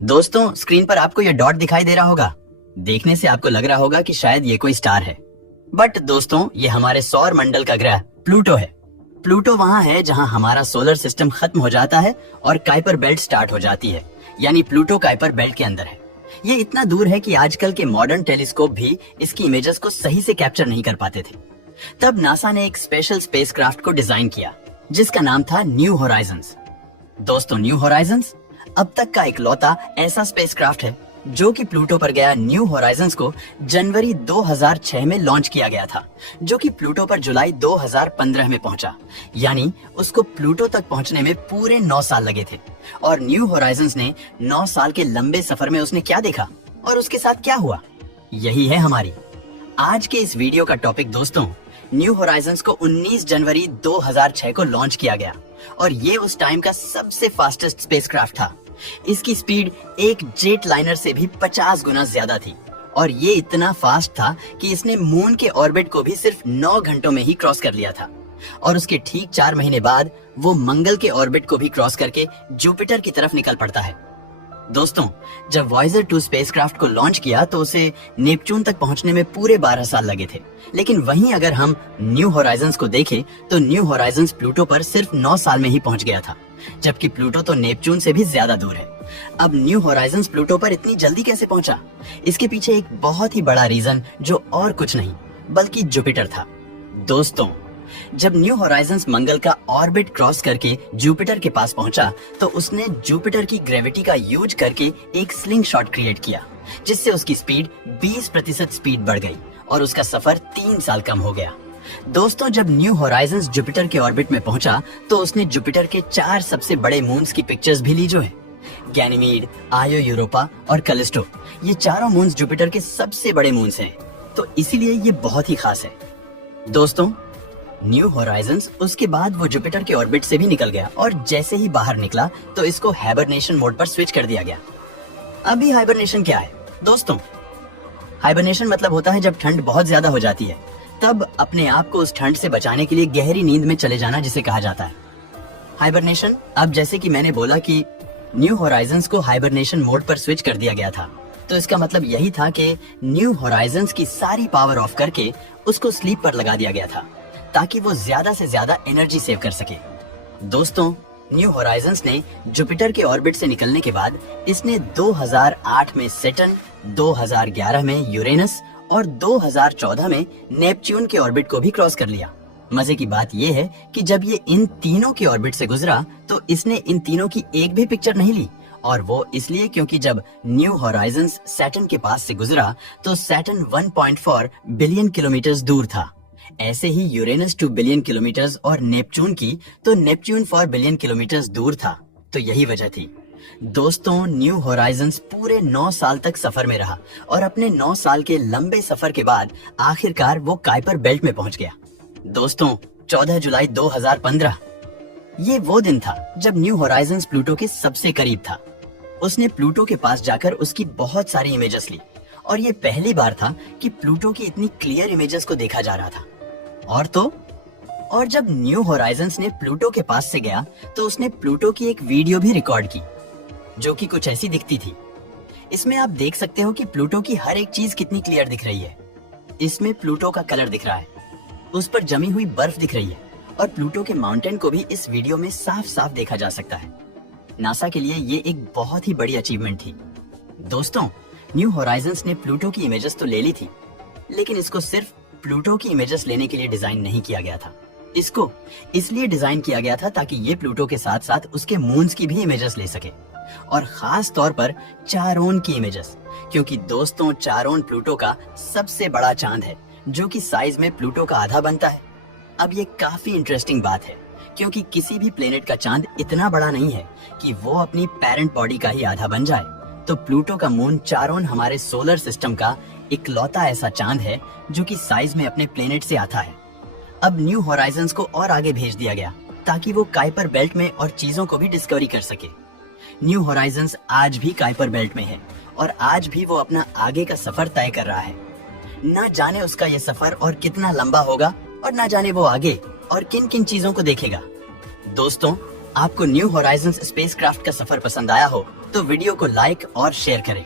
दोस्तों, स्क्रीन पर आपको ये डॉट दिखाई दे रहा होगा। देखने से आपको लग रहा होगा कि शायद ये कोई स्टार है, बट दोस्तों ये हमारे सौर मंडल का ग्रह प्लूटो है। प्लूटो वहाँ है जहाँ हमारा सोलर सिस्टम खत्म हो जाता है और काइपर बेल्ट स्टार्ट हो जाती है, यानी प्लूटो काइपर बेल्ट के अंदर है। ये इतना दूर है कि आजकल के मॉडर्न टेलीस्कोप भी इसकी इमेजेस को सही से कैप्चर नहीं कर पाते थे। तब नासा ने एक स्पेशल स्पेसक्राफ्ट को डिजाइन किया जिसका नाम था न्यू होराइजन्स। दोस्तों, न्यू होराइजन्स अब तक का इकलौता ऐसा स्पेसक्राफ्ट है जो कि प्लूटो पर गया। न्यू होराइजन्स को जनवरी 2006 में लॉन्च किया गया था, जो कि प्लूटो पर जुलाई 2015 में पहुंचा, यानी उसको प्लूटो तक पहुंचने में पूरे 9 साल लगे थे। और न्यू होराइजन्स ने 9 साल के लंबे सफर में उसने क्या देखा और उसके साथ क्या हुआ, यही है हमारी आज के इस वीडियो का टॉपिक। दोस्तों, न्यू होराइजन्स को 19 जनवरी 2006 को लॉन्च किया गया और ये उस टाइम का सबसे फास्टेस्ट स्पेसक्राफ्ट था। इसकी स्पीड एक जेट लाइनर से भी 50 गुना ज्यादा थी और ये इतना फास्ट था कि इसने मून के ऑर्बिट को भी सिर्फ 9 घंटों में ही क्रॉस कर लिया था। और उसके ठीक 4 महीने बाद वो मंगल के ऑर्बिट को भी क्रॉस करके जुपिटर की तरफ निकल पड़ता है। दोस्तों, जब वॉयेजर 2 स्पेसक्राफ्ट को लॉन्च किया तो उसे नेपच्यून तक पहुंचने में पूरे 12 साल लगे थे, लेकिन वहीं अगर हम न्यू होराइजन्स को देखें तो न्यू होराइजन्स प्लूटो पर सिर्फ 9 साल में ही पहुंच गया था, जबकि प्लूटो तो नेपच्यून से भी ज्यादा दूर है। अब न्यू होराइजन्स प्लूटो पर इतनी जल्दी कैसे पहुंचा? इसके पीछे एक बहुत ही बड़ा रीजन जो और कुछ नहीं बल्कि जुपिटर था। दोस्तों, जब न्यू होराइजन्स मंगल का ऑर्बिट क्रॉस करके जुपिटर के पास पहुंचा तो उसने जुपिटर की ग्रेविटी का यूज करके एक स्लिंग शॉट क्रिएट किया, जिससे उसकी स्पीड 20% स्पीड बढ़ गई और उसका सफर 3 साल कम हो गया। दोस्तों, जब न्यू होराइजन्स जुपिटर के ऑर्बिट में पहुंचा तो उसने जुपिटर के 4 सबसे बड़े मून्स की पिक्चर्स भी ली, जो है गैनीमीड, आयो यूरोपा और कैलिस्टो। ये चारों मून्स जुपिटर के सबसे बड़े मून्स हैं, तो इसीलिए ये बहुत ही खास है। दोस्तों, न्यू होराइजन्स उसके बाद वो जुपिटर के ऑर्बिट से भी निकल गया और जैसे ही बाहर निकला तो इसको हाइबरनेशन मोड पर स्विच कर दिया गया। अभी हाइबरनेशन क्या है? दोस्तों, हाइबरनेशन मतलब होता है जब ठंड बहुत ज्यादा हो जाती है तब अपने आप को उस ठंड से बचाने के लिए गहरी नींद में चले जाना, जिसे कहा जाता है हाइबरनेशन। अब जैसे कि मैंने बोला कि न्यू होराइजन्स को हाइबरनेशन मोड पर स्विच कर दिया गया था, तो इसका मतलब यही था कि न्यू होराइजन्स की सारी पावर ऑफ करके उसको स्लीप पर लगा दिया गया था ताकि वो ज्यादा से ज्यादा एनर्जी सेव कर सके। दोस्तों, न्यू होराइजन्स ने जुपिटर के ऑर्बिट से निकलने के बाद इसने 2008 में सैटर्न, 2011 में यूरेनस और 2014 में नेपच्यून के ऑर्बिट को भी क्रॉस कर लिया। मजे की बात यह है कि जब ये इन तीनों के ऑर्बिट से गुजरा तो इसने इन तीनों की एक भी पिक्चर नहीं ली, और वो इसलिए क्योंकि जब न्यू होराइजन्स सैटर्न के पास से गुजरा तो सैटर्न 1.4 बिलियन किलोमीटर दूर था। ऐसे ही यूरेनस 2 बिलियन किलोमीटर और नेपच्यून की तो नेपच्यून 4 बिलियन किलोमीटर दूर था, तो यही वजह थी। दोस्तों, न्यू होराइजन्स पूरे 9 साल तक सफर में रहा और अपने 9 साल के लंबे सफर के बाद आखिरकार वो काइपर बेल्ट में पहुंच गया। दोस्तों, 14 जुलाई 2015 ये वो दिन था जब न्यू होराइजन्स प्लूटो के सबसे करीब था। उसने प्लूटो के पास जाकर उसकी बहुत सारी इमेजेस ली और ये पहली बार था कि प्लूटो की इतनी क्लियर इमेजेस को देखा जा रहा था। और जब न्यू होराइजन्स ने प्लूटो के पास से गया तो उसने प्लूटो की एक वीडियो भी रिकॉर्ड की जो कि कुछ ऐसी दिखती थी। इसमें आप देख सकते हो कि प्लूटो की हर एक चीज कितनी क्लियर दिख रही है। इसमें प्लूटो का कलर दिख रहा है, उस पर जमी हुई बर्फ दिख रही है और प्लूटो के माउंटेन को भी इस वीडियो में साफ साफ देखा जा सकता है। नासा के लिए ये एक बहुत ही बड़ी अचीवमेंट थी। दोस्तों, न्यू होराइजन्स ने प्लूटो की इमेजेस तो ले ली थी, लेकिन इसको सिर्फ प्लूटो की इमेजेस लेने के लिए डिजाइन नहीं किया गया था। इसको इसलिए डिजाइन किया गया था ताकि ये प्लूटो के साथ साथ उसके मून्स की भी इमेजेस ले सके, और खास तौर पर चारोन की इमेजेस, क्योंकि दोस्तों चारोन प्लूटो का सबसे बड़ा चांद है जो कि साइज में प्लूटो का आधा बनता है। अब ये काफी इंटरेस्टिंग बात है क्योंकि किसी भी प्लेनेट का चांद इतना बड़ा नहीं है कि वो अपनी पेरेंट बॉडी का ही आधा बन जाए, तो प्लूटो का मून चारोन हमारे सोलर सिस्टम का इकलौता ऐसा चांद है जो कि साइज में अपने प्लेनेट से आता है। अब न्यू होराइजन्स को और आगे भेज दिया गया ताकि वो काइपर बेल्ट में और चीजों को भी डिस्कवरी कर सके। न्यू होराइजन्स आज भी काइपर बेल्ट में है और आज भी वो अपना आगे का सफर तय कर रहा है। ना जाने उसका ये सफर और कितना लंबा होगा और ना जाने वो आगे और किन किन चीजों को देखेगा। दोस्तों, आपको न्यू होराइजन्स स्पेसक्राफ्ट का सफर पसंद आया हो तो वीडियो को लाइक और शेयर करें।